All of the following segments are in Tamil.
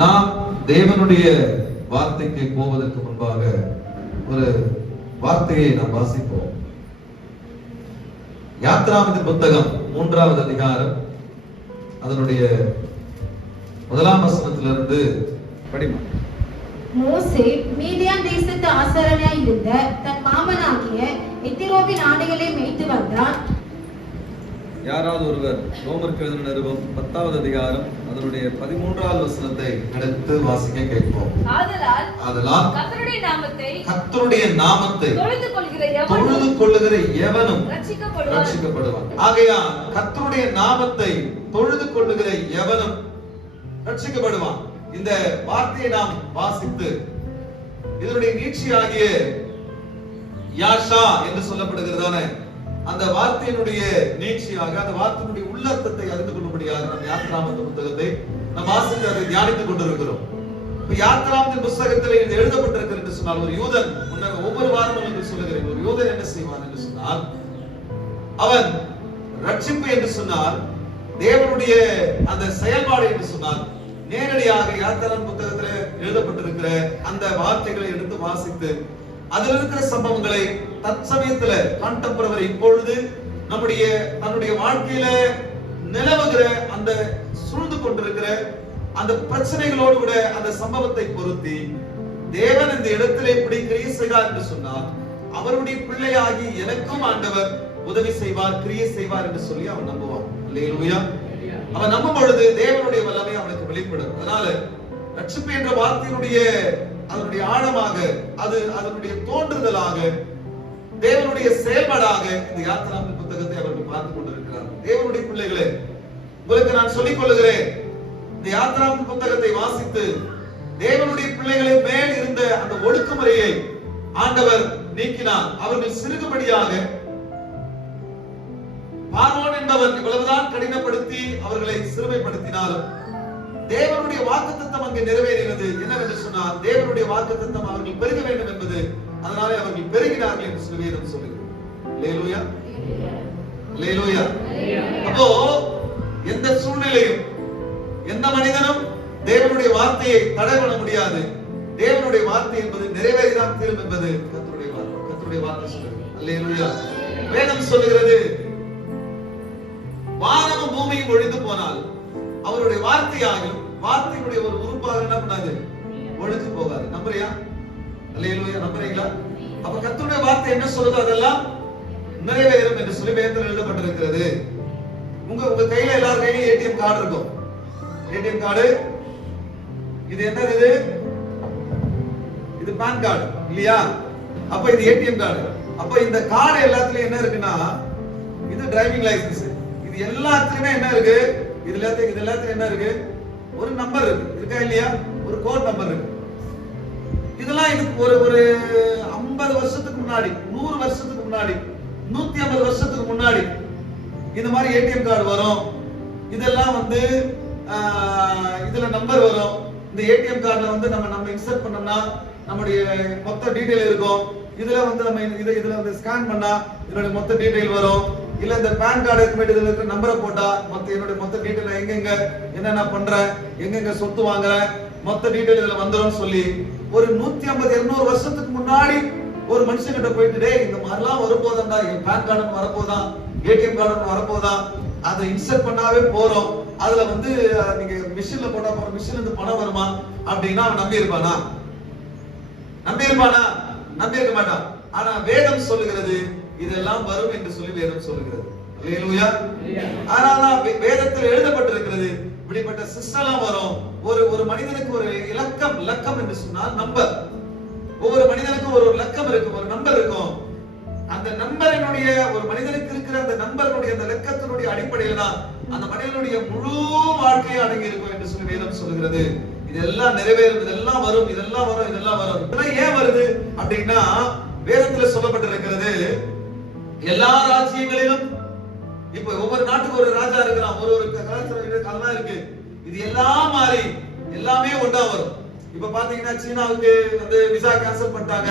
நாம் தேவனுடைய வார்த்தைக்கு போவதற்கு முன்பாக ஒரு வார்த்தையை நாம் வாசிப்போம். யாத்ராமத்தின் புத்தகம் 3வது அதிகாரம் அதனுடைய 1ஆம் வசனத்திலிருந்து படிமா. மோசே மீதியான் தேசத்து ஆசாரியனாய் இருந்த தன் மாமனாகிய எத்திரோவின் ஆடுகளை மேய்த்து வந்தான். யாராவது ஒருவர் ரோமருக்கு எழுதின நிருபம் 10வது அதிகாரம் அதனுடைய 13வது வசனத்தை எடுத்து வாசிக்க கேட்போம். ஆதலால் கர்த்தருடைய நாமத்தை தொழுது கொள்ளுகிற எவனும் ரட்சிக்கப்படுவான். ஆகையால் கர்த்தருடைய நாமத்தை தொழுது கொள்ளுகிற எவனும் ரட்சிக்கப்படுவான். இந்த வார்த்தையை நாம் வாசித்து இதனுடைய நீட்சியாகிய யாஷா என்று சொல்லப்படுகிறதான அந்த வார்த்தையினுடைய நீட்சியாக அந்த வார்த்தையினுடைய உள்ளர்த்தத்தை அறிந்து கொள்ளும்படியாக நம் யாத்ராமத்தின் புத்தகத்தை நாம் வாசித்து அதை தியானித்துக் கொண்டிருக்கிறோம். இப்ப யாத்ராமத்தின் புத்தகத்தில் இது எழுதப்பட்டிருக்கிறது என்று சொன்னால் ஒரு யூதன் ஒவ்வொரு வாரமும் என்று சொல்லுகிறேன், ஒரு யூதன் என்ன செய்வான் என்று சொன்னால் அவன் ரட்சிப்பு என்று சொன்னால் தேவனுடைய அந்த செயல்பாடு என்று சொன்னால் நேரடியாக யாத்ராம புத்தகத்தில் எழுதப்பட்டிருக்கிற அந்த வார்த்தைகளை எடுத்து வாசித்து அதில் இருக்கிற சம்பவங்களை தற்சமயத்துல கான்டெம்பரரி இப்பொழுது தன்னுடைய வாழ்க்கையில நிலவுகிற அந்த சூழ்ந்து கொண்டிருக்கிற அந்த பிரச்சனைகளோடு கூட அந்த சம்பவத்தை பொருத்தி தேவன் இந்த இடத்திலே இப்படி கிரியை செய்வார் என்று சொன்னார், அவருடைய பிள்ளையாகி எனக்கும் ஆண்டவர் உதவி செய்வார், கிரியை செய்வார் என்று சொல்லி அவன் நம்புவான். அல்லேலூயா. அவன் நம்பும் பொழுது தேவனுடைய வல்லமை அவனுக்கு வெளிப்படும். அதனால ரட்சிப்பு என்ற வார்த்தையினுடைய அதனுடைய ஆழமாக அதனுடைய தோன்றுதலாக தேவனுடைய செயல்பாடாக இந்த யாத்ராமத்தின் புத்தகத்தை அவர்கள் பார்த்துக் கொண்டிருக்கிறார். தேவனுடைய பிள்ளைகளே, உங்களுக்கு நான் சொல்லிக் கொள்ளுகிறேன், இந்த யாத்ராமத்தின் புத்தகத்தை வாசித்து தேவனுடைய பிள்ளைகளை மேல் இருந்த அந்த ஒடுக்குமுறையை ஆண்டவர் நீக்கினார். அவர்கள் சிறுகுபடியாக பார்வோன் என்பவர் இவ்வளவுதான் கடினப்படுத்தி அவர்களை சிறுமைப்படுத்தினாலும் தேவனுடைய வாக்குத்தத்தம் அங்கே நிறைவேறினது. என்னவென்று சொன்னால் தேவனுடைய வாக்குத்தத்தம் அவர்கள் பெருக வேண்டும் என்பது, அதனாலே அவர்கள் பெருகினார்கள் என்று சொல்லி வேதம் சொல்லுகிறது. அல்லேலூயா, அல்லேலூயா. அப்போ எந்த சூழ்நிலையும் எந்த மனிதனும் தேவனுடைய வார்த்தையை தடை பண்ண முடியாது. தேவனுடைய வார்த்தை என்பது நிறைவேறிதான் தீரும் என்பது கர்த்தருடைய வார்த்தை சொல்லுகிறது. அல்லேலூயா. வேதம் சொல்லுகிறது, வானமும் பூமியும் ஒழிந்து போனால் அவருடைய வார்த்தையாகும் வார்த்தையுடைய ஒரு உறுப்பாக என்ன பண்ணாது, ஒழிஞ்சு போகாது. நம்புறியா? அல்லேலூயா. நம்புறீங்களா? அப்ப கர்த்தருடைய வார்த்தை என்ன சொல்லுதோ அதெல்லாம் நிறைவேறும் என்று சொல்லி வேதத்தில் எழுதப்பட்டிருக்கிறது. உங்க கையில எல்லார் கையிலும் ஏடிஎம் கார்டு இருக்கும். ஏடிஎம் கார்டு இது என்னது? இது பான் கார்டு இல்லையா? அப்ப இது ஏடிஎம் கார்டு. அப்ப இந்த கார்டு எல்லாத்துலயும் என்ன இருக்குன்னா, இது டிரைவிங் லைசன்ஸ். இது எல்லாத்துலயுமே என்ன இருக்கு? இது எல்லாத்துலயும் என்ன இருக்கு? ஒரு நம்பர் இருக்கு, இருக்கா இல்லையா? ஒரு கோட் நம்பர் இருக்கு. இதெல்லாம் இதுக்கு ஒரு 50 வருஷத்துக்கு முன்னாடி, 100 வருஷத்துக்கு முன்னாடி, 150 வருஷத்துக்கு முன்னாடி இந்த மாதிரி ஏடிஎம் கார்டு வரும். இதெல்லாம் இதுல நம்பர் வரும். இந்த ஏடிஎம் கார்டுல நம்ம இன்சர்ட் பண்ணோம்னா நம்முடைய மொத்த டீடைல் இருக்கும். இதுல நம்ம இதுல ஸ்கேன் பண்ணா இதோட மொத்த டீடைல் வரும். இல்ல இந்த பான் கார்டு இதுல இருக்க நம்பரை போட்டா என்னுடைய மொத்த டீடைல் எங்கெங்க என்னென்ன பண்றேன், எங்கெங்க சொத்து வாங்குறேன், மொத்த டீடைல் இதுல வந்துரும் சொல்லி ஒரு 150-200 வருஷத்துக்கு முன்னாடி ஒரு மனுஷங்கிட்ட போயிட்டு இந்த மாதிரிலாம் வரப்போதாண்டா, என் பான் கார்டு வரப்போதான், ஏடிஎம் கார்டு வரப்போதான், அதை இன்சர்ட் பண்ணாவே போறோம், அதுல நீங்க மிஷின்ல போட்டா போற மிஷின்ல இருந்து பணம் வருமா அப்படின்னா அவன் நம்பி இருப்பானா? நம்பி இருக்க மாட்டான். ஆனா வேதம் சொல்லுகிறது இதெல்லாம் வரும் என்று சொல்லி வேதம் சொல்லுகிறது. அல்லேலூயா. ஆனா வேதத்தில் எழுதப்பட்டிருக்கிறது இப்படிப்பட்ட சிஸ்டம் வரும். ஒரு மனிதனுக்கு ஒரு இலக்கம் என்று சொன்னால் நம்பர். ஒவ்வொரு மனிதனுக்கும் ஒரு இலக்கம் இருக்கும், ஒரு நம்பர் இருக்கும். அந்த நம்பரினுடைய ஒரு மனிதனுக்கு இருக்கிற அந்த நம்பரினுடைய அந்த இலக்கத்தினுடைய அடிப்படையில் தான் அந்த மனிதனுடைய முழு வாழ்க்கையை அடங்கி இருக்கும் என்று சொல்லி வேதம் சொல்லுகிறது. இதெல்லாம் நிறைவேறும், இதெல்லாம் வரும், இதெல்லாம் வரும், இதெல்லாம் வரும். இதெல்லாம் ஏன் வருது அப்படின்னா வேதத்துல சொல்லப்பட்டிருக்கிறது, எல்லா ராஜ்யங்களிலும் இப்ப ஒவ்வொரு நாட்டுக்கு ஒரு ராஜா இருக்கிறான், ஒரு கலாச்சாரம் இருக்கு. இது எல்லாம் மாறி எல்லாமே ஒன்றா வரும். இப்ப பாத்தீங்கன்னா சீனாவுக்கு விசா கேன்சல் பண்ணிட்டாங்க,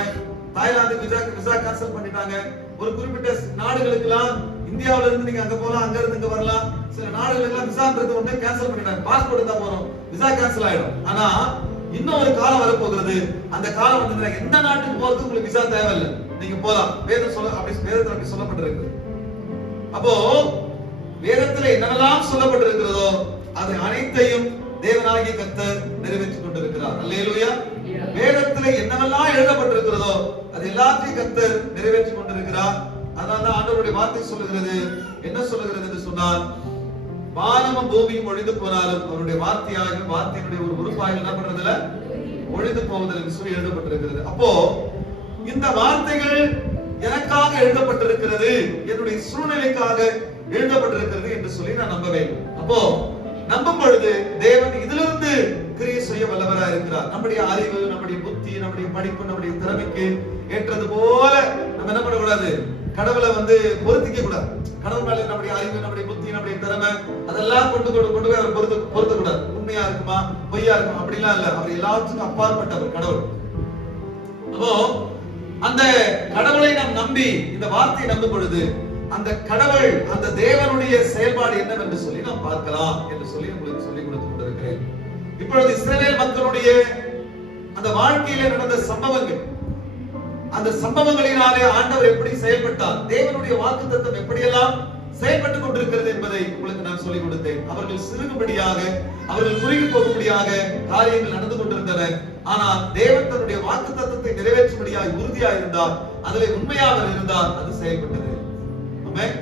தாய்லாந்துக்கு விசா கேன்சல் பண்ணிட்டாங்க. ஒரு குறிப்பிட்ட நாடுகளுக்கு எல்லாம் இந்தியாவில இருந்து நீங்க அங்க போலாம், அங்க இருந்து இங்க வரலாம். சில நாடுகளுக்கு விசான்றது ஒண்ணு கேன்சல் பண்ணிட்டாங்க. பாஸ்போர்ட் தான் போறோம், விசா கேன்சல் ஆயிடும். ஆனா இன்னும் ஒரு காலம் வரப்போகிறது. அந்த காலம் வந்து எந்த நாட்டுக்கு போறதுக்கு உங்களுக்கு விசா தேவையில்லை, நீங்க போலாம். வேதம் சொல்ல அப்படி வேதத்துல அப்படி சொல்லப்பட்டிருக்கு. அப்போ வேதத்துல என்னெல்லாம் சொல்லப்பட்டிருக்கிறதோ அது அனைத்தையும் தேவனாகிய கர்த்தர் நிறைவேற்றிக் கொண்டிருக்கிறார். அல்லேலூயா. வேதத்துல என்னெல்லாம் எழுதப்பட்டிருக்கிறதோ அது எல்லாத்தையும் கர்த்தர் நிறைவேற்றிக் கொண்டிருக்கிறார். அதனால ஆண்டவருடைய வார்த்தை சொல்லுகிறது, என்ன சொல்லுகிறது என்று சொன்னால், வானமும் பூமியும் ஒழிந்து போனாலும் அவருடைய வார்த்தையினுடைய ஒரு உறுப்பாக என்ன பண்றதுல ஒழிந்து போவதில் என்று சொல்லி எழுதப்பட்டிருக்கிறது. அப்போ இந்த வார்த்தைகள் எனக்காக எழுதப்பட்டிருக்கிறது, என்னுடைய சூழ்நிலைக்காக எழுதப்பட்டிருக்கிறது என்று சொல்லி நான் நம்ப வேண்டும். அப்போ நம்பும் பொழுது தேவன் இதிலிருந்து கிரியை செய்ய வல்லவராக இருக்கிறார். நம்முடைய அறிவு, நம்முடைய புத்தி, நம்முடைய படிப்பு, நம்முடைய திறமைக்கு ஏற்றது போல நம்ம என்ன பண்ணக்கூடாது, கடவுளை வந்து பொருத்திக்க கூடாது. கடவுள் மேல நம்முடைய அறிவு, நம்முடைய புத்தி, நம்முடைய திறமை அதெல்லாம் கொண்டு போய் அவர் பொருத்த கூடாது. உண்மையா இருக்குமா பொய்யா இருக்குமா அப்படிலாம் இல்ல. அவர் எல்லாத்துக்கும் அப்பாற்பட்டவர் கடவுள். அப்போ அந்த கடவுளை நாம் நம்பி இந்த வார்த்தையை நம்பும் பொழுது அந்த கடவுள், அந்த தேவனுடைய செயல்பாடு என்னவென்று சொல்லி நாம் பார்க்கலாம் என்று சொல்லி உங்களுக்கு சொல்லிக் கொடுத்து கொண்டிருக்கிறேன். இப்பொழுது இஸ்ரவேல் மக்களுடைய அந்த வாழ்க்கையில நடந்த சம்பவங்கள், அந்த சம்பவங்களினாலே ஆண்டவர் எப்படி செயல்பட்டார், தேவனுடைய வாக்குத்தத்தம் எப்படியெல்லாம் செயல்பட்டுக் கொண்டிருக்கிறது என்பதை உங்களுக்கு நான் சொல்லிக் கொடுத்தேன். அவர்கள் சிறுகும்படியாக, அவர்கள் குறுகி போகும்படியாக காரியங்கள் நடந்து கொண்டிருந்தன. ஆனால் தேவன் தன்னுடைய வாக்குத்தத்தத்தை நிறைவேற்றும்படியாக உறுதியாக இருந்தார், அதிலே உண்மையாக இருந்தார், அது செயல்பட்டது. ஆமென்.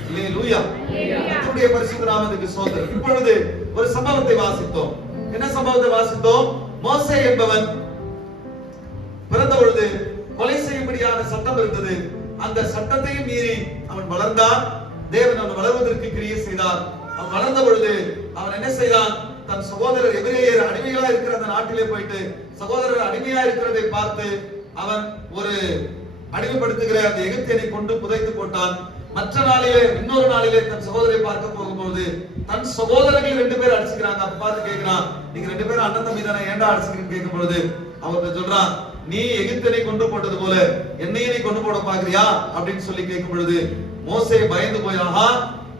அல்லேலூயா. கர்த்தருடைய பரிசுத்த நாமத்துக்கு ஸ்தோத்திரம். இப்பொழுது ஒரு சம்பவத்தை வாசித்தோம். என்ன சம்பவத்தை வாசித்தோம்? மோசே என்பவன் பிறந்த பொழுது கொலை செய்யும்படியான சட்டம் இருந்தது. அந்த சட்டத்தையும் மீறி அவன் வளர்ந்தான். தேவன் அவன் வளர்வதற்கு கிரியை செய்தார். அவன் வளர்ந்த பொழுது அவன் என்ன செய்தான்? தன் சகோதரர் எபிரேயர் அடிமைகளா இருக்கிற அந்த நாட்டிலே போயிட்டு சகோதரர் அடிமையா இருக்கிறதை பார்த்து அவன் ஒரு அடிமைப்படுத்துகிற அந்த எகிப்தியனை கொண்டு புதைத்து போட்டான். மற்ற நாளிலே, இன்னொரு நாளிலே தன் சகோதரை பார்க்க போகும்போது தன் சகோதரர்கள் 2 பேர் அடிச்சுக்கிறாங்க. அப்ப பார்த்து கேட்கிறான், நீங்க 2 பேரும் அண்ணன் தம்பி தானே, ஏன்டா அடிச்சுக்கிறீங்கன்னு கேட்கும் பொழுது அவர்கிட்ட சொல்றான், நீ எகிப்தியனை கொண்டு போட்டது போல என்னையே நீ கொண்டு போட பாக்குறியா அப்படின்னு சொல்லி கேட்கும் பொழுது மோசே பயந்து போய், ஆஹா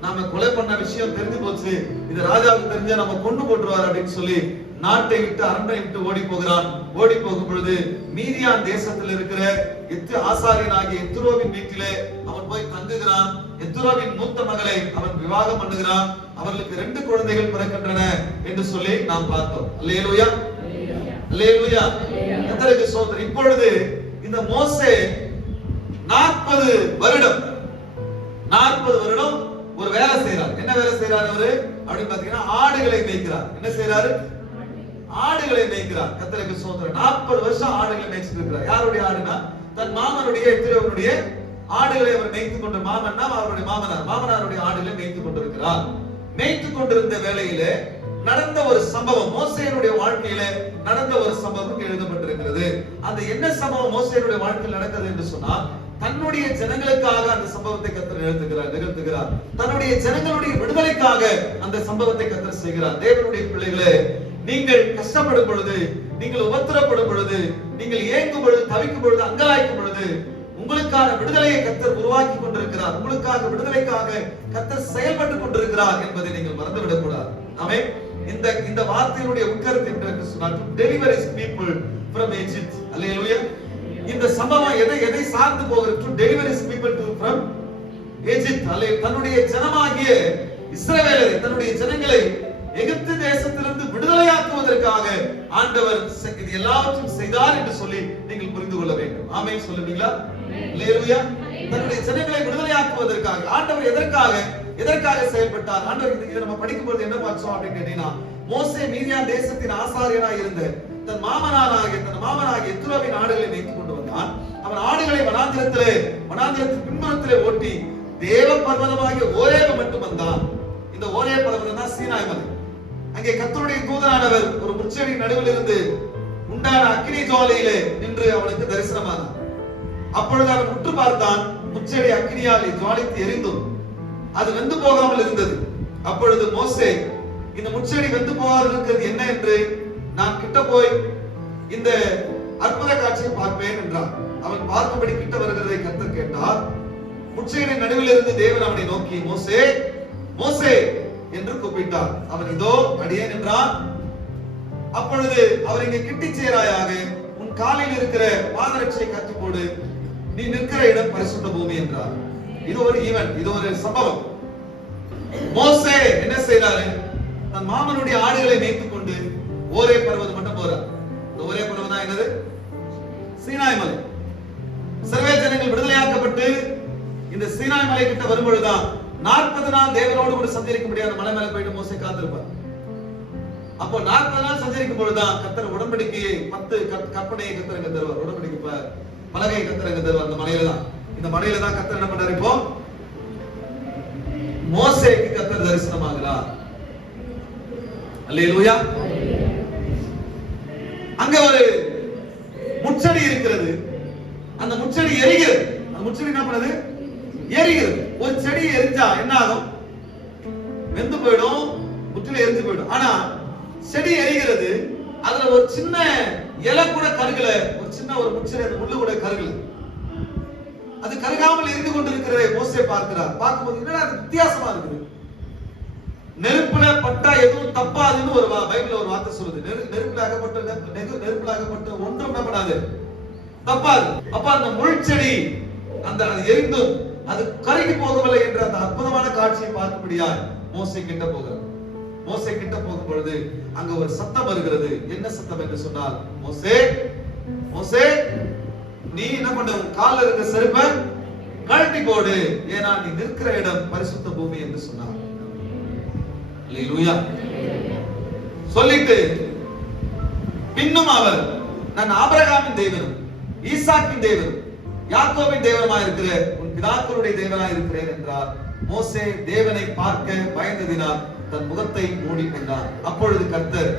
நாம கொலை பண்ண விஷயம் தெரிஞ்சு போச்சு, இது ராஜாவுக்கு தெரிஞ்சா நம்ம கொண்டு போட்டுருவார் அப்படின்னு சொல்லி நாட்டை விட்டு அரண்மனை விட்டு ஓடி போகிறான். ஓடி போகும் பொழுது மீதியான் தேசத்தில் இருக்கிற ஆசாரியனாகிய எத்ரோவின் வீட்டிலே அவன் போய் தங்குகிறான். எத்ரோவின் மூத்த மகளை அவன் விவாகம் பண்ணுகிறான். அவர்களுக்கு 2 குழந்தைகள் பிறக்கின்றன என்று சொல்லி நாம் பார்த்தோம். அல்லேலூயா, அல்லேலூயா. கர்த்தருக்கு ஸ்தோத்திரம். இப்பொழுது இந்த மோசே 40 வருடம் ஒரு வேலை செய்யறார். என்ன வேலை செய்யறாரு அவரு அப்படின்னு பாத்தீங்கன்னா, ஆடுகளை மேய்க்கிறார். என்ன செய்யறாரு? ஆடுகளை மேய்க்கிறார். கர்த்தருக்கு ஸ்தோத்திரம். 40 வருஷம் ஆடுகளை மேய்ச்சிட்டு இருக்கிறார். யாருடைய ஆடுனா? தன் மாமனுடைய எத்திரோவினுடைய ஆடுகளை அவர் மேய்த்துக் கொண்டு, மாமன்னா அவருடைய மாமனாருடைய ஆடுகளை மேய்த்துக் கொண்டிருக்கிறார். மேய்த்துக் கொண்டிருந்த வேளையிலே நடந்த ஒரு சம்பவம், மோசேயினுடைய வாழ்க்கையிலே நடந்த ஒரு சம்பவம் எழுதப்பட்டிருக்கிறது. அந்த என்ன சம்பவம் மோசேயினுடைய வாழ்க்கையில் நடக்கிறது என்று சொன்னால், தன்னுடைய ஜனங்களுக்காக அந்த சம்பவத்தை கர்த்தர் நிகழ்த்துகிறார். தன்னுடைய ஜனங்களுடைய விடுதலைக்காக அந்த சம்பவத்தை கர்த்தர் செய்கிறார். தேவனுடைய பிள்ளைகளே, நீங்கள் கஷ்டப்படும் பொழுது, நீங்கள் உபத்திரப்படும் பொழுது, நீங்கள் ஏங்கும் பொழுது, தவிக்கும் பொழுது, அங்கலாய்க்கும் பொழுது உங்களுக்கான விடுதலையை கர்த்தர் உருவாக்கி கொண்டிருக்கிறார். உங்களுக்காக விடுதலைக்காக கர்த்தர் செயல்பட்டுக் கொண்டிருக்கிறார் என்பதை நீங்கள் மறந்துவிடக் கூடாது. ஆமென். இந்த வார்த்தையினுடைய உட்கருத்து என்று சொன்னால், to deliver his people from Egypt. அல்லேலூயா. இந்த சம்பவம் எதை சார்ந்து போகிறது? to deliver his people from Egypt. தன்னுடைய ஜனமாகிய இஸ்ரவேலரை, தன்னுடைய ஜனங்களை எகிப்து தேசத்திலிருந்து விடுதலையாக்குவதற்காக ஆண்டவர் இது எல்லாவற்றையும் செய்தார் என்று சொல்லி நீங்கள் புரிந்து கொள்ள வேண்டும். ஆமென் சொல்லுவீங்களா? அல்லேலூயா. தன்னுடைய ஜனங்களை விடுதலையாக்குவதற்காக ஆண்டவர் எதற்காக செயல்பட்டார்? ஆண்டவர் இதை நம்ம படிக்கும்போது என்ன பார்த்தோம் அப்படின்னு கேட்டீங்கன்னா, மோசே மீதியான் தேசத்தின் ஆசாரியனாக இருந்த தன் மாமனாகிய எத்ரோவின் ஆடுகளை மேய்த்துக் கொண்டு வந்தான். அவன் ஆடுகளை வனாந்திரத்தின் பின்புறத்திலே ஓட்டி தேவ பர்வதமாகிய ஓரேபு மட்டும் வந்தான். இந்த ஓரே பர்வதம் தான் சீனாய் மலை. அங்கே கர்த்தருடைய தூதனானவர் ஒரு முச்செடியின் நடுவில் இருந்து உண்டான அக்கினி ஜுவாலையிலே நின்று அவனுக்கு தரிசனமானார். அப்பொழுது அவன் உற்று பார்த்தான். முச்செடி அக்கினியால் ஜுவாலித்து எரிந்தும் அது வெந்து போகாமல் இருந்தது. அப்பொழுது மோசே, இந்த முச்செடி வெந்து போகாமல் இருக்கிறது என்ன என்று நான் கிட்ட போய் இந்த அற்புத காட்சியை பார்ப்பேன் என்றான். அவன் பார்க்கும்படி கிட்ட வருகிறதை கர்த்தர் கேட்டார். முட்செடியின் நடுவில் இருந்து தேவன் அவனை நோக்கி மோசே மோசே என்று கூப்பிட்டார். அவன் இதோ அடியேன் என்றான். அப்பொழுது அவர் இங்கே கிட்டி சேராயாக, உன் காலில் இருக்கிற பாதரட்சை கட்டி போடு, நீ நிற்கிற இடம் பரிசுத்த பூமி என்றார். இது ஒரு ஈவென்ட், இது ஒரு சம்பவம். மோசே என்ன செய்றாரு? தன் மாமனுடைய ஆடுகளை மேய்த்துக் கொண்டு ஓரே பர்வதம் மட்டும் போறார். இந்த ஓரே பர்வதம் தான் என்னது? சீனாய் மலை. இஸ்ரவேல் ஜனங்கள் விடுதலையாக்கப்பட்டு இந்த சீனாய் மலை கிட்ட வரும்பொழுதுதான் 40 நாள் தேவனோடு கூட சஞ்சரிக்க முடியாத மலை மேல போயிட்டு மோசே காத்திருப்பார். அப்போ 40 நாள் சஞ்சரிக்கும் பொழுதுதான் கர்த்தர் உடன்படிக்கையை 10 கற்பனையை கர்த்தர் அங்க தருவார். உடன்படிக்கை பலகையை கர்த்தர் அங்க தருவார். அந்த மலையில தான், இந்த மலையில தான் கர்த்தர் என்ன பண்றாரு? இப்போ மோசேக்கு கர்த்தர் தரிசனமாகிறார். அல்லேலூயா. அங்க ஒரு முச்செடி இருக்கிறது. அந்த முச்செடி எரிகிறது. அந்த முச்செடி என்ன பண்ணுது? எரிகிறது. ஒரு செடி எரிஞ்சா என்ன ஆகும்? வெந்து போயிடும், முற்றிலும் எரிஞ்சு போயிடும். ஆனா செடி எரிகிறது, அதுல ஒரு சின்ன இலை கூட கருகல, ஒரு சின்ன ஒரு முச்செடி அந்த முள்ளு கூட கருகல. அது கருகாமல் எரிந்து கொண்டிருக்கிறதை மோசே பார்க்கிறார். பார்க்கும்போது என்னடா அது வித்தியாசமா இருக்குது. நெருப்புல பட்டா எதுவும் தப்பாதுன்னு ஒரு பைபிள்ல ஒரு வார்த்தை சொல்லுது. நெருப்புல அகப்பட்ட ஒன்றும் என்ன பண்ணாது, தப்பாது. அப்ப அந்த முள்செடி அந்த எரிந்தும் அது கருகி போகவில்லை என்ற அந்த அற்புதமான காட்சியை பார்க்கும்படியா மோசே கிட்ட போகிறார். மோசே கிட்ட போகும் பொழுது அங்க ஒரு சத்தம் வருகிறது. என்ன சத்தம் என்று சொன்னால், மோசே மோசே நீ என்ன பண்ண? கால்ல இருக்க செருப்பை கழட்டி போடு, ஏன்னா நீ நிற்கிற இடம் பரிசுத்த பூமி என்று சொன்னார். அல்லேலூயா. சொல்லிட்டு பின்னும் அவர், நான் ஆபிரகாமின் தேவனும் ஈசாக்கின் தேவனும் யாக்கோபின் தேவனுமாய் இருக்கிற உன் பிதாக்களுடைய தேவனாய் இருக்கிறேன் என்றார். மோசே தேவனை பார்க்க பயந்ததினால் தன் முகத்தை மூடிக்கொண்டான். அப்பொழுது கர்த்தர்,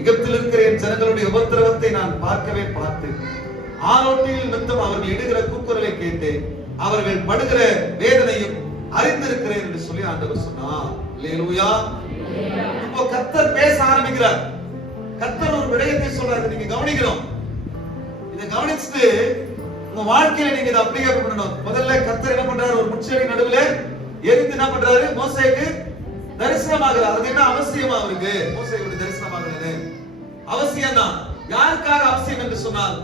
எகிப்தில் இருக்கிற என் ஜனங்களுடைய உபத்திரவத்தை நான் பார்க்கவே பார்த்து ஆரோட்டியில் நிமித்தம் அவர்கள் இடுகிற கூக்குரலை கேட்டு அவர்கள் படுகிற வேதனையும் அறிந்திருக்கிறேன் என்று சொல்லி ஆண்டவர் சொன்னார். அல்லேலூயா. இப்போ கர்த்தர் பேச ஆரம்பிக்கிறார். கர்த்தர் ஒரு விடயத்தை சொல்றாரு, நீங்க கவனிக்கணும். இதை கவனிச்சுட்டு உங்க வாழ்க்கையில நீங்க இதை அப்ளை பண்ணணும். முதல்ல கர்த்தர் என்ன பண்றாரு? ஒரு முட்செடி நடுவுல எரிந்து என்ன பண்றாரு? மோசேக்கு தரிசனமாகிறார். அது என்ன அவசியமா அவருக்கு? மோசேக்கு தரிசனமாகிறது அவசியம் தான். யாருக்காக அவசியம் என்று சொன்னால்,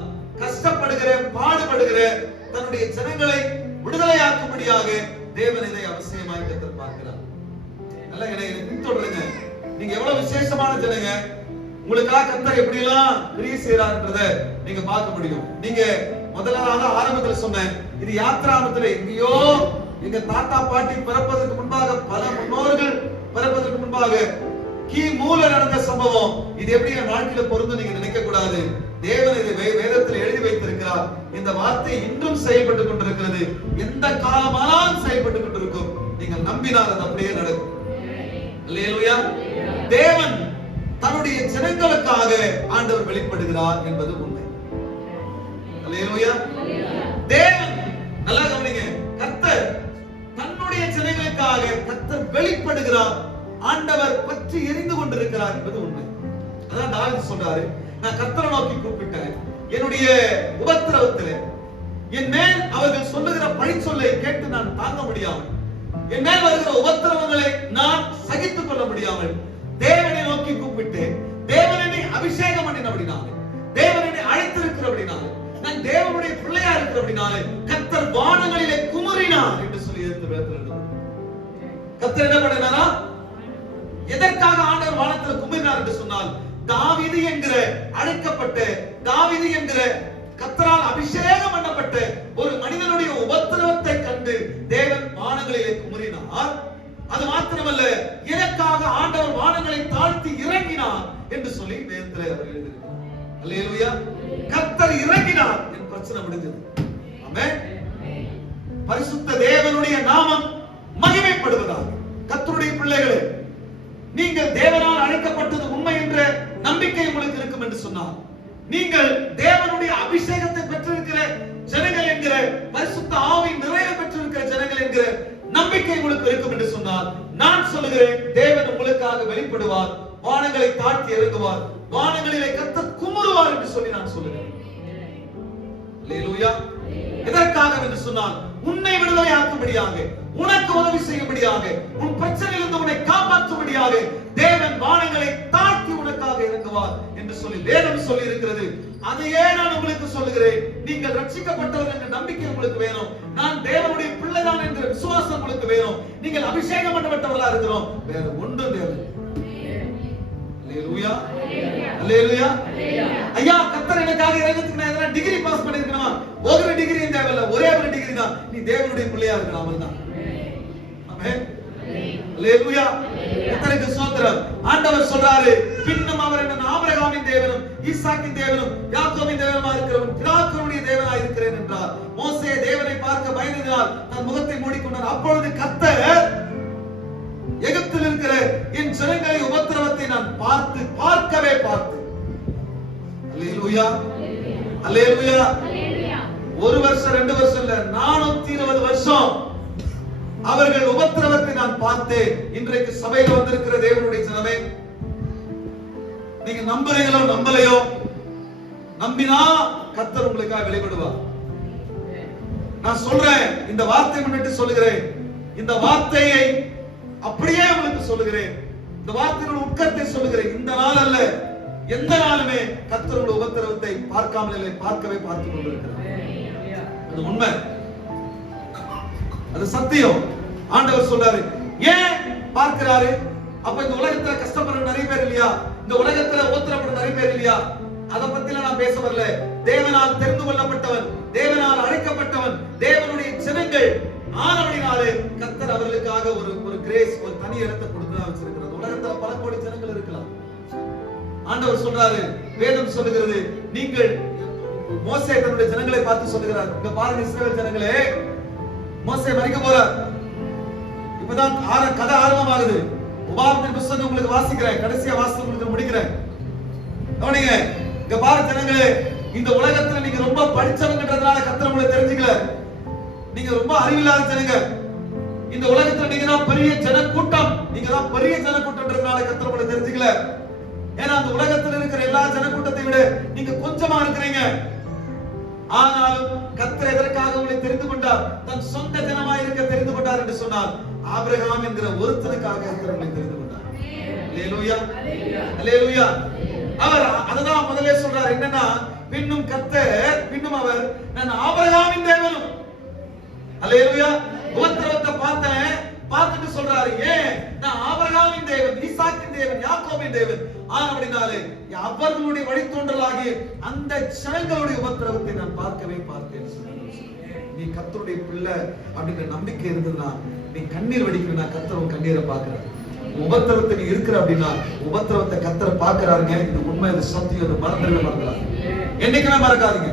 கஷ்டப்படுகிற பாடுபடுகிற தன்னுடைய ஜனங்களை விடுதலையாக்கும்படியாக தேவன் இதை அவசியமாக கர்த்தர் பார்க்கிறார். நல்ல என்னை பின்தொடருங்க. நீங்க எவ்வளவு விசேஷமான ஜனங்க. உங்களுக்காக கர்த்தர் எப்படி எல்லாம் கிரியை செய்யறார்ன்றதை நீங்க பார்க்க முடியும். நீங்க முதலாவது ஆரம்பத்துல சொன்னேன், இது யாத்ராமத்துல எங்கேயோ எங்க தாத்தா பாட்டி பிறப்பதற்கு முன்பாக, பல முன்னோர்கள் பிறப்பதற்கு முன்பாக கிமூல நடந்த சம்பவம். இது எப்படி என் வாழ்க்கையில பொருந்தும் நீங்க நினைக்க கூடாது. தேவன் இதை வேதத்தில் எழுதி வைத்திருக்கிறார். இந்த வார்த்தை இன்றும் செயல்பட்டு கொண்டிருக்கிறது. எந்த காலமானாலும் செயல்பட்டு கொண்டிருக்கும். நீங்கள் நம்பினால் அது அப்படியே நடக்கும். அல்லேலூயா. தேவன் தன்னுடைய ஜனங்களுக்காக ஆண்டவர் வெளிப்படுகிறார் என்பது உண்மை. அல்லேலூயா. தேவன் நல்லா கவனிங்க, கர்த்தர் தன்னுடைய ஜனங்களுக்காக கர்த்தர் வெளிப்படுகிறார். ஆண்டவர் பற்றி எரிந்து கொண்டிருக்கிறார் என்பது உண்மை. அதான் தாவீது சொல்றாரு, நான் கர்த்தரை நோக்கி கூப்பிட்டேன், என்னுடைய உபத்திரவத்திலே என் மேல் அவர்கள் சொல்லுகிற பழி சொல்லை கேட்டு நான் தாங்க முடியாமல், என் மேல் வருகிற உபத்திரவங்களை நான் சகித்துக் கொள்ள முடியாமல் தேவனை நோக்கி கூப்பிட்டு, தேவனை அபிஷேகம் பண்ணினபடினாலே, தேவனை அழைத்திருக்கிறபடினாலே, நான் தேவனுடைய பிள்ளையா இருக்கிறபடினாலே கர்த்தர் வானங்களிலே குமுறினார் என்று சொல்லி எழுதுகிறது. கர்த்தர் என்ன பண்ணினாரா? எதற்காக ஆண்டவர் வானத்தில் குமுறினார் என்று சொன்னால், தாவீது என்கிற அழைக்கப்பட்ட, தாவீது என்கிற கர்த்தரால் அபிஷேகம் பண்ணப்பட்ட ஒரு மனிதனுடைய உபத்திரவத்தை கண்டு தேவன் வானங்களிலே குமுறினார். அது மாத்திரமல்ல, எனக்காக ஆண்டவர் வானங்களை தாழ்த்தி இறங்கினார் என்று சொல்லி வேதத்திலே அவர் எழுதியிருக்கிறார். அல்லேலூயா. கர்த்தர் இறங்கினார், என் பிரச்சனை முடிஞ்சது. ஆமென். பரிசுத்த தேவனுடைய நாமம் மகிமைப்படுவதாக. கர்த்தருடைய பிள்ளைகளே, நீங்கள் தேவனால் அழைக்கப்பட்டது உண்மை என்ற நம்பிக்கை உங்களுக்கு இருக்கும் என்று சொன்னார், நீங்கள் தேவனுடைய அபிஷேகத்தை பெற்றிருக்கிற ஜனங்கள் என்கிற, பரிசுத்த ஆவியின் நிறைவை பெற்றிருக்கிற ஜனங்கள் என்கிற நம்பிக்கை உங்களுக்கு இருக்கும் என்று சொன்னால், நான் சொல்லுகிறேன், தேவன் உங்களுக்காக வெளிப்படுவார், வானங்களை தாழ்த்தி இறங்குவார், வானங்களிலே கர்த்தர் குமுறுவார் என்று சொல்லி நான் சொல்லுகிறேன். அல்லேலூயா. எதற்காக என்று சொன்னால், உன்னை விடுதலை ஆக்கும்படியாக, உனக்கு உதவி செய்யும்படியாக, உன் பிரச்சனையிலிருந்து உன்னை காப்பாற்றும்படியாக தேவன் வானங்களை தாழ்த்தி உனக்காக இறங்குவார் என்று சொல்லி வேதம் சொல்லி இருக்கிறது. அதையே நான் உங்களுக்கு சொல்லுகிறேன். நீங்கள் ரட்சிக்கப்பட்டவர்கள் என்ற நம்பிக்கை உங்களுக்கு வேணும். நான் தேவனுடைய பிள்ளைதான் என்ற விசுவாசம் உங்களுக்கு வேணும். நீங்கள் அபிஷேகம் பண்ணப்பட்டவர்களா இருக்கிறோம். வேற ஒன்றும் தேவை. அல்லேலூயா, அல்லேலூயா. ஐயா, கர்த்தர் எனக்காக இறங்குறதுக்கு நான் எதனா டிகிரி பாஸ் பண்ணிருக்கணுமா? ஒரு டிகிரியும் தேவையில்லை, ஒரே ஒரு டிகிரி தான். நீ தேவனுடைய பிள்ளையா இருக்கணும், அவ்வளவுதான். ஆமென். அல்லேலூயா. கர்த்தருக்கு ஸ்தோத்திரம். ஆண்டவர் சொல்றாரு, பின்னும் அவர் என்ன ஆபிரகாமின் தேவனும் ஈசாக்கின் தேவனும் யாக்கோபின் தேவனுமா இருக்கிறவன் பிதாக்களுடைய தேவனாய் இருக்கிறேன் என்றார். மோசே தேவனை பார்க்க பயந்ததினால் தன் முகத்தை மூடிக்கொண்டார். அப்பொழுது கர்த்தர், எகிப்தில் இருக்கிற என் ஜனங்களை உபத்திரவத்தை நான் பார்க்கவே பார்த்து. அல்லேலூயா, அல்லேலூயா. ஒரு வருஷம் 2 வருஷம் இல்ல, 420 வருஷம் அவர்கள் உபத்திரவத்தை நான் பார்த்தேன். இன்றைக்கு சபையில வந்திருக்கிற தேவனுடைய ஜனமே, நீங்க நம்புறீங்களோ நம்பலையோ, நம்பினா கர்த்தர் உங்களுக்காக வெளிப்படுவார். நான் சொல்றேன், இந்த வார்த்தை முன்னிட்டு சொல்லுகிறேன், இந்த வார்த்தையை அப்படியே உங்களுக்கு சொல்லுகிறேன், இந்த வார்த்தையோட உட்கருத்தை சொல்லுகிறேன். இந்த நாள் அல்ல, எந்த நாளுமே கர்த்தருடைய உபத்திரவத்தை பார்க்காமல் இல்லை, பார்க்கவே பார்த்துக் கொண்டிருக்கிறார். அது உண்மை, அது சத்தியம். ஆண்டவர் சொல்றாரு, ஏன் பார்க்கிறாரு? அப்ப இந்த உலகத்துல கஷ்டப்படுற நிறைய பேர் இல்லையா? இந்த உலகத்துல உபத்திரப்படுற நிறைய பேர் இல்லையா? அத பத்தில நான் பேச வரல. தேவனால் தெரிந்து கொள்ளப்பட்டவன், தேவனால் அழைக்கப்பட்டவன், தேவனுடைய ஜனங்கள் ஆனவனாலே கர்த்தர் அவர்களுக்காக ஒரு கிரேஸ், ஒரு தனி இடத்தை கொடுத்து வச்சிருக்கிறார். உலகத்துல பல கோடி ஜனங்கள் இருக்கலாம். ஆண்டவர் சொல்றாரு, வேதம் சொல்லுகிறது, நீங்கள் மோசே தன்னுடைய ஜனங்களை பார்த்து சொல்லுகிறார், இங்க பாருங்க இஸ்ரவேல் ஜனங்களே, மோசே மரிக்க போறார். இப்பதான் கதை ஆரம்பமாகுது. உபாகமத்தின் புத்தகம் உங்களுக்கு வாசிக்கிறேன், கடைசியா வாசித்து உங்களுக்கு முடிக்கிறேன். கவனிங்க, இங்க பாரு ஜனங்களே, இந்த உலகத்துல நீங்க ரொம்ப படிச்சவங்கன்றதுனால கர்த்தர் உங்களை தெரிஞ்சுக்கல. நீங்க ரொம்ப அறிவில்லாத ஜனங்க. இந்த உலகத்துல நீங்க தான் பெரிய ஜனக்கூட்டம், நீங்க தான் பெரிய ஜனக்கூட்டம்ன்றதுனால கர்த்தர் உங்களை தெரிஞ்சுக்கல. ஏன்னா அந்த உலகத்துல இருக்கிற எல்லா ஜனக்கூட்டத்தை விட நீங்க கொஞ்சமா இருக்கிறீங்க. ஆனாலும் கர்த்தர் எதற்காக உங்களை தெரிந்து கொண்டார்? தன் சொந்த ஜனமாய் இருக்க தெரிந்து கொண்டார் என்று சொன்னார். ஆபிரகாம் என்கிற ஒருத்தனுக்காக கர்த்தர் உங்களை தெரிந்து கொண்டார். அல்லேலூயா, அல்லேலூயா. அவர் அததான் முதல்ல சொல்றார், என்னன்னா, பின்னும் கர்த்தர், பின்னும் அவர் நான் ஆபிரகாமின் தேவனும். அல்லேலூயா. உபத்திரவத்தை பார்த்தேன், பார்த்துட்டு சொல்றாரு, ஏன் நான் ஆபிரகாமின் தேவன், ஈசாக்கின் தேவன், யாக்கோபின் தேவன் ஆனபடினாலே அவர்களுடைய வழித்தோன்றலாகிய அந்த ஜனங்களுடைய உபத்திரவத்தை நான் பார்க்கவே பார்த்தேன். நீ கர்த்தருடைய பிள்ளை அப்படிங்கிற நம்பிக்கை இருந்ததுன்னா நீ கண்ணீர் வடிக்கிறா, கர்த்தர் உன் கண்ணீரை பார்க்கிறார். உபத்திரவத்தை நீ இருக்கிற அப்படின்னா உபத்திரவத்தை கர்த்தர் பார்க்கிறாருங்க. இது உண்மை, இது சத்தியம், இது மறந்துடாது. என்னைக்குமே மறக்காதீங்க.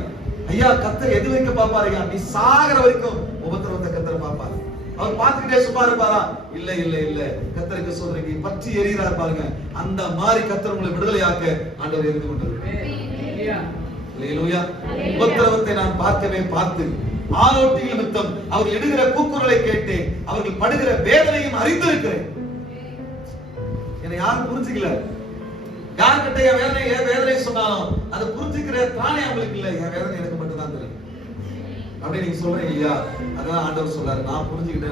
ஐயா, கர்த்தர் எது வரைக்கும் பாப்பாருங்க? நீ சாகர வரைக்கும் உபத்திரவத்தை கர்த்தர் பாப்பாரு. அவர் பார்த்துக்கிட்டே சும்மா இருப்பாரா? இல்ல இல்ல இல்ல. கர்த்தருக்கு சொல்றீங்க, பற்றி எரியிறாரு பாருங்க. அந்த மாதிரி கர்த்தர் உங்களை விடுதலையாக்க ஆண்டவர் இருந்து கொண்டிருக்கிறார். அல்லேலூயா. உபத்திரவத்தை நான் பார்க்கவே பார்த்து ஆலோட்டி நிமித்தம் அவர் எடுகிற கூக்குரலை கேட்டு அவர்கள் படுகிற வேதனையும் அறிந்திருக்கிறேன். என்னை யாரும் புரிஞ்சுக்கல. யார்கிட்ட என் வேதனை சொன்னாலும் அதை புரிஞ்சுக்கிற திராணி அவங்களுக்கு இல்ல. என் வேதனை எனக்கு மட்டும் தான் தெரியும் அப்படி நீங்க சொல்றீங்க இல்லையா? அதான் ஆண்டவர் சொல்றாரு, நான் புரிஞ்சுக்கிட்டேன்.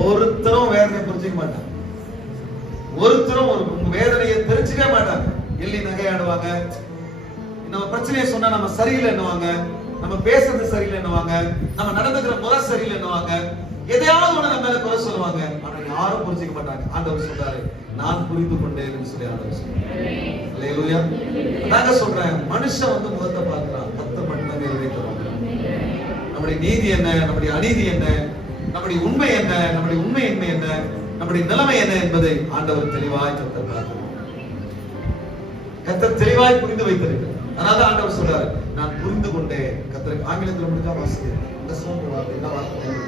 ஒருத்தரும் வேதனையை புரிஞ்சுக்க மாட்டாங்க. ஒருத்தரும் ஒரு வேதனையை தெரிஞ்சுக்கவே மாட்டாங்க. எள்ளி நகையாடுவாங்க. நம்ம பிரச்சனையை சொன்னா நம்ம சரியில்லை என்னவாங்க, நம்ம பேசுறது சரியில்லை என்னவாங்க, நம்ம நடந்துக்கிற முறை சரியில்லை என்னவாங்க, எதையாவது ஒண்ணு நம்ம மேல குறை சொல்லுவாங்க. ஆனா யாரும் புரிஞ்சுக்க மாட்டாங்க. ஆண்டவர் சொல்றாரு, நான் புரிந்து கொண்டேன் சொல்லி ஆண்டவர் சொல்றாரு. அல்லேலூயா. அதாங்க சொல்றேன், மனுஷன் வந்து முகத்தை பார்க்கிறான், கர்த்தர் மட்டும்தான் நிறைவேற்ற பார்க்கிறான். நம்முடைய நீதி என்ன, நம்முடைய அநீதி என்ன, நம்முடைய உண்மை என்ன, நம்முடைய உண்மையின்மை என்ன, நம்முடைய நிலைமை என்ன என்பதை ஆண்டவர் தெளிவாய் கர்த்தர் பார்க்கிறார். கர்த்தர் தெளிவாய் புரிந்து வைத்திருக்கிறார். அதனால ஆண்டவர் சொல்றாரு, நான் புரிந்து கொண்டேன். கர்த்தர் ஆங்கிலத்தில் முடிஞ்சா வாசிக்கிறேன். இந்த சோதனை வார்த்தை என்ன வார்த்தை?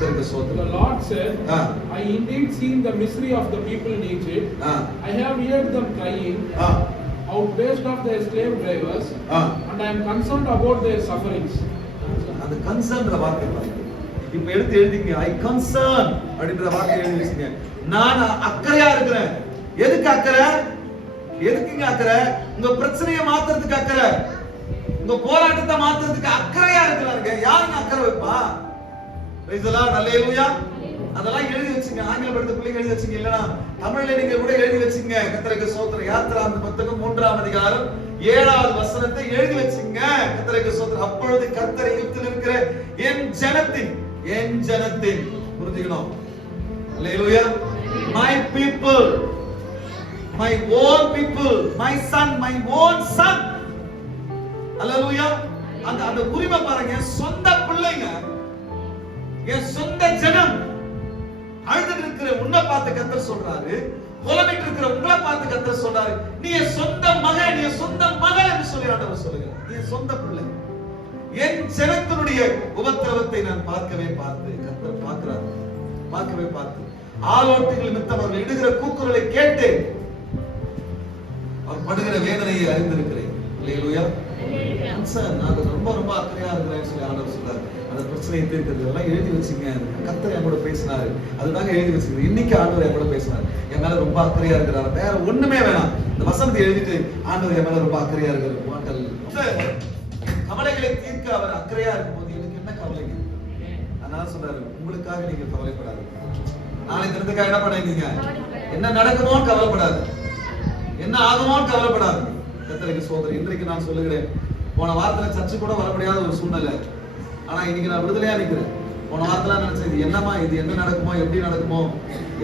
The Lord said, I indeed seen the misery of the people in Egypt. I have heard them crying out based of their slave drivers, and I am concerned about their sufferings. அந்த கன்சர்ன்ற வார்த்தை பாருங்க. இப்ப எடுத்து எழுதிங்க, I concern அப்படிங்கற வார்த்தை எழுதி வச்சுங்க. நான் அக்கறையா இருக்கிறேன். எதுக்கு அக்கறை? எதுக்குங்க அக்கறை? உங்க பிரச்சனையை மாத்துறதுக்கு அக்கறை. உங்க போராட்டத்தை மாத்துறதுக்கு அக்கறையா இருக்கிறாருங்க. யாருங்க அக்கறை வைப்பா? பிரைஸ் தி லார்ட், ஹல்லேலூயா. அதெல்லாம் எழுதி வச்சுங்க. ஆங்கில படித்த பிள்ளைங்க எழுதி வச்சுங்க. இல்லனா தமிழ்ல நீங்க கூட எழுதி வச்சுங்க. கர்த்தருக்கு ஸ்தோத்திரம். யாத்திராகம புத்தகம் 3ஆம் அதிகாரம் 7வது வசனத்தை எழுதி வச்சுங்க. கர்த்தருக்கு ஸ்தோத்திரம். அப்பொழுது கர்த்தர் எகிப்தில் இருக்கிற என் ஜனத்தின் புரிஞ்சுக்கணும். ஹல்லேலூயா. My people, my own people, my own son. ஹல்லேலூயா. அந்த உரிமை பாருங்க. சொந்த பிள்ளைங்க, என் சொந்த ஜனம். அழுதுட்டு இருக்கிற உன்னை பார்த்து கர்த்தர் சொல்றாரு, புலம்பிட்டு இருக்கிற உங்களை பார்த்து கர்த்தர் சொல்றாரு, நீ என் சொந்த மகன், நீ என் சொந்த மகள் என்று சொல்லி ஆண்டவர் சொல்லுகிறார். நீ என் சொந்த பிள்ளை. என் ஜனத்தினுடைய உபத்திரவத்தை நான் பார்த்து கர்த்தர் பார்த்து ஆலோட்டுகள் நிமித்தம் அவர்கள் இடுகிற கூக்குரலை கேட்டு அவர் படுகிற வேதனையை அறிந்திருக்கிறேன். ஹல்லேலூயா. நான் ரொம்ப ரொம்ப அக்கறையா இருக்கிறேன்னு சொல்லி ஆண்டவர் சொல்றாரு. அந்த பிரச்சனையை தீர்க்கிறது எல்லாம் எழுதி வச்சுங்க. கர்த்தர் என் கூட பேசினாரு, அதுதாங்க எழுதி வச்சுங்க. இன்னைக்கு ஆண்டவர் என் கூட பேசினாரு, என் மேல ரொம்ப அக்கறையா இருக்கிறாரு. வேற ஒண்ணுமே வேணாம். இந்த வசனத்தை எழுதிட்டு ஆண்டவர் என் மேல ரொம்ப அக்கறையா இருக்கிறார். கவலைகளை தீர்க்க அவர் அக்கறையா இருக்கும்போது எனக்கு என்ன கவலைங்க? அதனால சொல்றாரு, உங்களுக்காக நீங்க கவலைப்படாது. நாளைக்கு தினத்துக்காக என்ன பண்ணுவீங்க? என்ன நடக்குமோ கவலைப்படாது, என்ன ஆகுமோ கவலைப்படாது. கர்த்தருக்கு ஸ்தோத்திரம். இன்றைக்கு நான் சொல்லுகிறேன், போன வாரத்துல சர்ச்சு கூட வர முடியாத ஒரு சூழ்நிலை. ஆனா இன்னைக்கு நான் விடுதலையா நிக்கிறேன். போன வாரத்துல நினைச்சேன், இது என்னமா, இது என்ன நடக்குமோ, எப்படி நடக்குமோ,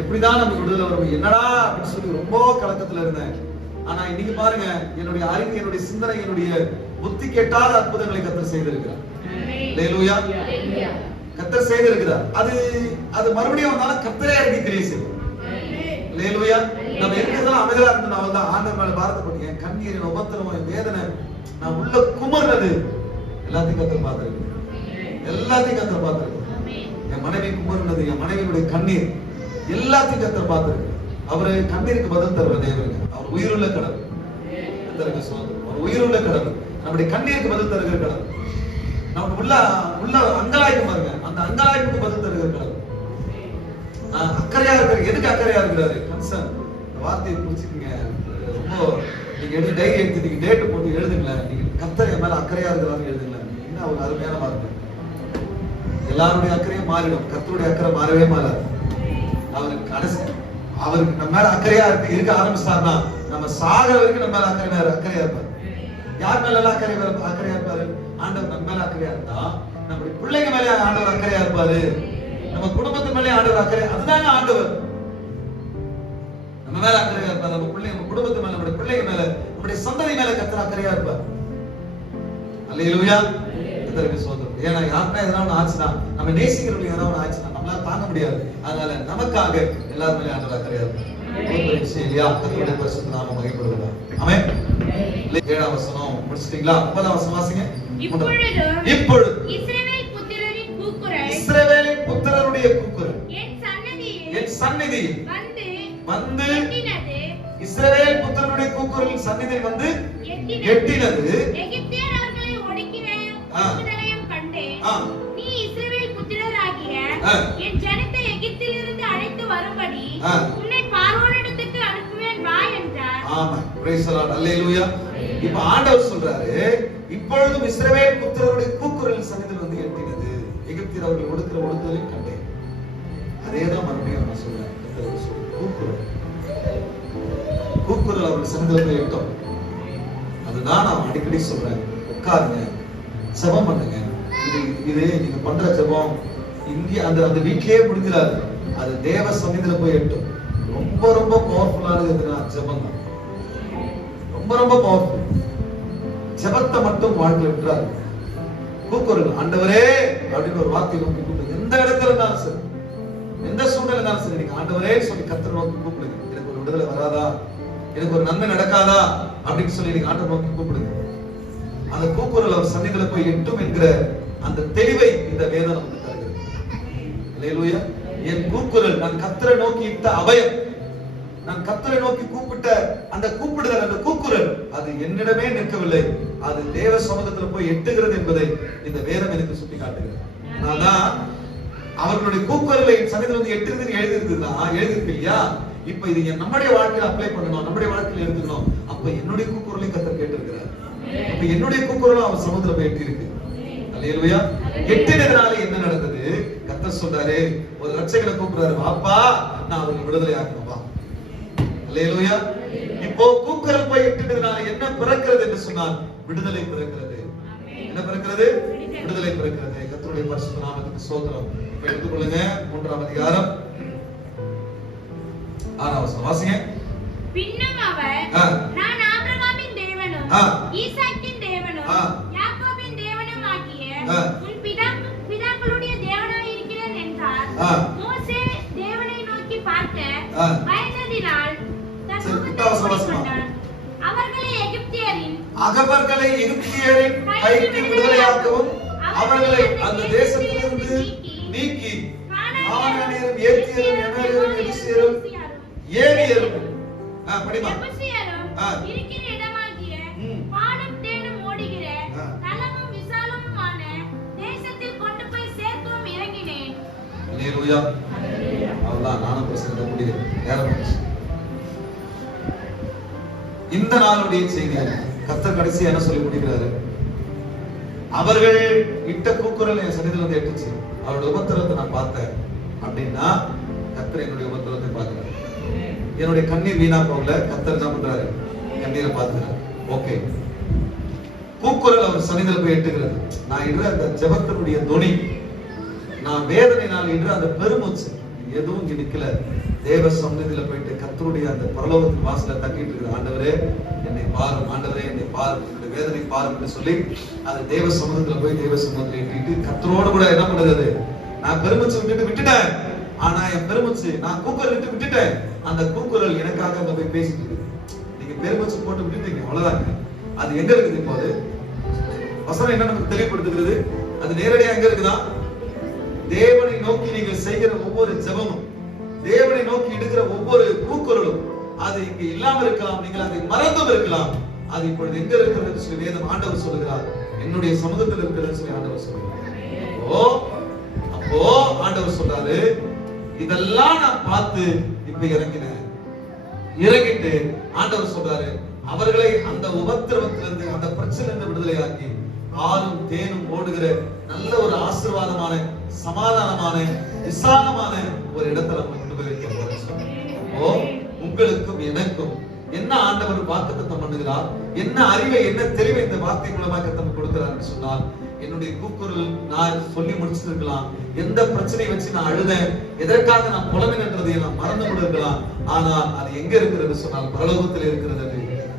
எப்படிதான் நமக்கு விடுதலை வரும், என்னடா அப்படின்னு சொல்லி ரொம்ப கலக்கத்துல இருந்தேன். ஆனா இன்னைக்கு பாருங்க, என்னுடைய அறிவு, என்னுடைய சிந்தனை, என்னுடைய புத்தி கேட்டாத அற்புதங்களை கர்த்தர் செய்திருக்கிறார். ஹல்லேலூயா. கர்த்தர் செய்திருக்கிறார். அது மறுபடியும் வந்தாலும் கர்த்தரே இறங்கி கிரியை செய்வார். ஹல்லேலூயா. நம்ம இருக்கிறதெல்லாம் அமைதியா இருந்தோம். அவள் தான் ஆண்டவர் மேல பாரத்தப்பட்டு என் கண்ணீர், என் உபத்திரவம், என் வேதனை, நான் உள்ள குமர்றது எல்லாத்தையும் கர்த்தர் பார்த்திருக்கிறார். எல்லாத்தையும் கர்த்தர் பார்த்திருக்கிறார். என் மனைவி குமர்னது, என் மனைவியுடைய கண்ணீர் எல்லாத்தையும் கர்த்தர் பார்த்திருக்கிறார். அவரு கண்ணீருக்கு பதில் தருவ தேவன். அவர் உயிருள்ள கடவுள். கர்த்தருக்கு ஸ்தோத்திரம். அவர் உயிருள்ள கடவுள். நம்முடைய கண்ணீருக்கு பதில் தருகிற கடவுள். நமக்கு உள்ள அங்கலாய்ப்பு பாருங்க, அந்த அங்கலாய்ப்புக்கு பதில் தருகிற கடவுள். அக்கறையா இருக்கிற, எதுக்கு அக்கறையா இருக்கிறாரு? கன்சர்ன். இந்த வார்த்தையை புரிச்சுக்கீங்க. ரொம்ப நீங்க எடுத்து டைரி எடுத்து நீங்க டேட் போட்டு எழுதுங்களேன். நீங்க கர்த்தர் என் மேல அக்கறையா இருக்கிறாரு எழுதுங்களேன். என்ன ஒரு அருமையான வார்த்தை. எல்லாருடைய அக்கறையும் மாறிடும், கர்த்தருடைய அக்கறை மாறவே மாறாது. அவருக்கு நம்ம மேல அக்கறையா இருக்க ஆரம்பிச்சாருன்னா நம்ம சாகிற வரைக்கும் நம்ம மேல அக்கறையா இருப்பாரு. யார் மேல எல்லாம் அக்கறையா இருப்பாரு? ஆண்டவர் நம்ம மேல அக்கறையா இருந்தா நம்முடைய பிள்ளைங்க மேல ஆண்டவர் அக்கறையா இருப்பாரு. நம்ம குடும்பத்து மேலே ஆண்டவர் அக்கறை. அதுதாங்க ஆண்டவர் நம்ம மேல அக்கறையா இருப்பார். நம்ம பிள்ளைங்க, நம்ம குடும்பத்து மேல, நம்முடைய பிள்ளைங்க மேல, நம்முடைய சந்ததி மேல கர்த்தர் அக்கறையா இருப்பார். அல்லேலூயா. கர்த்தருக்கு ஸ்தோத்திரம். ஏன்னா யாருன்னா எதனா ஒண்ணு ஆச்சுன்னா, நம்ம நேசிக்கிறவங்க எதனா ஒண்ணு ஆச்சுன்னா நம்மளால தாங்க முடியாது. அதனால நமக்காக எல்லாரும் மேலே ஆண்டவர் அக்கறையா இருப்பார். ஒரு விஷயம் இல்லையா? கர்த்தருடைய பரிசுத்த நாமம் மகிமைப்படுவதாக. ஆமென். 7ஆம் வசனம் முடிச்சிட்டீங்களா? 9ஆம் வசனம் வாசிங்க. இப்பொழுது இஸ்ரவேலின் புத்திரருடைய கூக்குரல் என் சந்நிதியில் வந்து இஸ்ரவேல் புத்திரருடைய கூக்குரல் சந்நிதியில் வந்து எட்டினது. எகிப்தியர் அவர்களை ஒடுக்கின கூக்குரலையும் கண்டேன். நீ இஸ்ரவேல் புத்திரராகிய என் ஜனத்தை எகிப்திலிருந்து அழைத்து வரும்படி உன்னை பார்வோனிடத்துக்கு அனுப்புவேன் வா என்றார். Amen. Praise the Lord. Hallelujah. இப்ப ஆண்டவர் சொல்றாரு, இப்பொழுதும் இஸ்ரவேல் புத்திரருடைய கூக்குரல் சந்நிதியில் வந்து எட்டினது. எகிப்தியர் அவர்கள் ஒடுக்குதலையும் கண்டேன். அதேதான் மறுபடியும் நான் சொல்றேன். கூக்குரல் அவர்கள் சந்நிதியில் போய் எட்டும். அதுதான் நான் அடிக்கடி சொல்றேன். உட்காருங்க, ஜெபம் பண்ணுங்க. இது நீங்க பண்ற ஜெபம் இங்கே அந்த வீட்லயே முடிஞ்சிடாது. அது தேவ சந்நிதியில போய் எட்டும். ரொம்ப ரொம்ப பவர்ஃபுல்லானது எதுனா ஜெபம் தான். ரொம்ப ரொம்ப பவர்ஃபுல். ஜெபத்தை மட்டும் வாழ்க்கை விட்டுறாரு. கூக்குரல், ஆண்டவரே அப்படின்னு ஒரு வார்த்தை நோக்கி கூப்பிடுங்க. எந்த இடத்துல இருந்தாலும் சரி, எந்த சூழ்நிலை இருந்தாலும் சரி, நீங்க ஆண்டவரே சொல்லி கர்த்தரை நோக்கி கூப்பிடுங்க. எனக்கு ஒரு விடுதலை வராதா, எனக்கு ஒரு நன்மை நடக்காதா அப்படின்னு சொல்லி நீங்க ஆண்டவரை நோக்கி கூப்பிடுங்க. அந்த கூக்குரல் அவர் சந்நிதியில போய் எட்டும் என்கிற அந்த தெளிவை இந்த வேதம் நமக்கு தருகிறது. அல்லேலூயா. என் கூக்குரல், நான் கர்த்தரை நோக்கி இட்ட அபயம், நான் கர்த்தரை நோக்கி கூப்பிட்ட அந்த கூப்பிடுதல், அந்த கூக்குரல், அது என்னிடமே நிற்கவில்லை, அது தேவ சமூகத்துல போய் எட்டுகிறது என்பதை இந்த வேதம் எனக்கு சுட்டி காட்டுகிறது. அதான் அவர்களுடைய கூக்குரலை சந்நிதியில வந்து எட்டுறதுன்னு எழுதிருக்கு இல்லையா? இப்ப இது நம்முடைய வாழ்க்கையில அப்ளை பண்ணணும், நம்முடைய வாழ்க்கையில எடுத்துக்கணும். அப்ப என்னுடைய கூக்குரலை கர்த்தர் கேட்டிருக்கிறார். அப்ப என்னுடைய கூக்குரலும் அவர் சமுத்திரம் போய் எட்டி இருக்கு. அல்லேலூயா. எட்டினதுனால என்ன நடந்தது? கர்த்தர் சொல்றாரு, ஒரு ரட்சகனை கூப்பிடுறாரு, வாப்பா நான் அவருக்கு விடுதலை ஆக்கணும் வா. அல்லேலூயா. இப்போ கூக்குரல் போய் எட்டினதுனால என்ன பிறக்கிறது என்று சொன்னால் விடுதலை பிறக்கிறது. என்ன பிறக்கிறது? விடுதலை பிறக்கிறது. கர்த்தருடைய பரிசுத்த நாமத்துக்கு ஸ்தோத்திரம். எடுத்துக்கொள்ளுங்க 3ஆம் அதிகாரம் 6ஆம் வசனம் வாசிங்க. பின்னும் அவர், நான் ஆபிரகாமின் தேவனும் ஈசாக்கின் தேவனும் யாக்கோபின் தேவனும் ஆகிய உன் பிதாக்களுடைய தேவனாய் இருக்கிறேன் என்றார். மோசே தேவனை நோக்கி பார்க்க பயந்ததினால் தன் முகத்தை மூடிக்கொண்டான். அவர்களை எகிப்தியரின் கைக்கு விடுதலையாக்கவும் அவர்களை அந்த தேசத்திலிருந்து நீக்கி கானானியரும் ஏத்தியரும் எமோரியரும் எபூசியரும் ஏவியரும் இருக்கிற இடமாகிய பாலும் தேனும் ஓடுகிற நலமும் விசாலமுமான தேசத்தில் கொண்டு போய் சேர்க்கவும் இறங்கினேன். அல்லேலூயா. அவ்வளவுதான், நானும் பிரசங்கத்தை முடிக்கிறேன். நேரம் ஆயிடுச்சு. இந்த நாளுடைய செய்தி கர்த்தர் கடைசி என்ன சொல்லி முடிக்கிறாரு? அவர்கள் இட்ட கூக்குரல் என் சன்னிதியில வந்து எட்டுச்சு, அவருடைய உபத்திரத்தை நான் பார்த்தேன் அப்படின்னா கர்த்தர் என்னுடைய உபத்திரத்தை பார்க்கிறார். என்னுடைய கண்ணீர் வீணா போகல, கர்த்தர் என்ன பண்றாரு? கண்ணீரை பார்க்கிறார். ஓகே, கூக்குரல் அவர் சன்னிதியில போய் எட்டுகிறது. நான் இடுற அந்த ஜெபத்தினுடைய தொனி, நான் வேதனையினால் இடுற அந்த பெருமூச்சு எதுவும் இங்க நிக்கல. தேவ சமூகத்துல போயிட்டு கர்த்தருடைய அந்த பரலோகத்தின் வாசல்ல தட்டிட்டு இருக்கிற, ஆண்டவரே என்னை பாரும், ஆண்டவரே என்னை பாரும், என்னுடைய வேதனை பாரும் என்று சொல்லி அந்த தேவ சமூகத்துல போய் தேவ சமூகத்துல எட்டிட்டு கர்த்தரோடு கூட என்ன பண்ணுறது? நான் பெருமூச்சு விட்டுட்டேன், ஆனா என் பெருமூச்சு நான் கூக்குரல் விட்டுட்டேன். அந்த கூக்குரல் எனக்காக அங்க போய் பேசிட்டு இருக்கு. நீங்க பெருமூச்சு போட்டு விட்டுட்டீங்க, அவ்வளவுதாங்க. அது எங்க இருக்குது? இப்போது வசனம் என்ன நமக்கு தெளிவுபடுத்துகிறது? அது நேரடியா எங்க இருக்குதா? தேவனை நோக்கி நீங்கள் செய்கிற ஒவ்வொரு ஜெபமும், தேவனை நோக்கி எடுக்கிற ஒவ்வொரு கூக்குரலும் அது இங்க இல்லாம இருக்கலாம், நீங்கள் அதை மறந்தும் இருக்கலாம். அது இப்பொழுது எங்க இருக்கிறது சொல்லி வேதம் ஆண்டவர் சொல்லுகிறார், என்னுடைய சமூகத்தில் இருக்கிறது சொல்லி ஆண்டவர் சொல்லுகிறார். அப்போ ஆண்டவர் சொல்றாரு, இதெல்லாம் நான் பார்த்து இப்ப இறங்கினேன். இறங்கிட்டு ஆண்டவர் சொல்றாரு, அவர்களை அந்த உபத்திரவத்திலிருந்து அந்த பிரச்சனையிலிருந்து விடுதலையாக்கி பாலும் தேனும் ஓடுகிற நல்ல ஒரு ஆசீர்வாதமான சமாதானமான விசாலமான ஒரு இடத்துல நம்ம கொண்டு போய் வைக்கிறோம். உங்களுக்கும் எனக்கும் என்ன ஆண்டவர் வாக்குத்தத்தம் பண்ணுகிறார், என்ன அறிவை என்ன தெளிவை இந்த வார்த்தை மூலமாக கர்த்தர் கொடுக்கிறார் என்று சொன்னால், என்னுடைய கூக்குரல் நான் சொல்லி முடிச்சிருக்கலாம், எந்த பிரச்சனையை வச்சு நான் அழுதேன், எதற்காக நான் புலம்பினன்றதை நான் மறந்து கொண்டிருக்கலாம். ஆனால் அது எங்க இருக்கிறது சொன்னால் பரலோகத்தில் இருக்கிறது.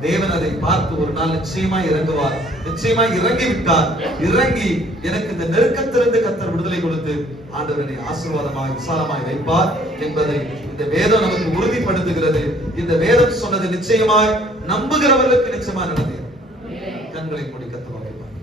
தேவன் அதை பார்த்து ஒரு நாள் நிச்சயமா இறங்குவார், நிச்சயமா இறங்கி விட்டார். இறங்கி எனக்கு இந்த நெருக்கத்திலிருந்து கர்த்தர் விடுதலை கொடுத்து ஆண்டவரை ஆசீர்வாதமாய் விசாலமாய் வைப்பார் என்பதை இந்த வேதம் நமக்கு உறுதிப்படுத்துகிறது. இந்த வேதம் சொன்னது நிச்சயமாய் நம்புகிறவர்களுக்கு நிச்சயமா நடந்தது. கண்களை மூடி கர்த்தர் வாக்கிப்பார்.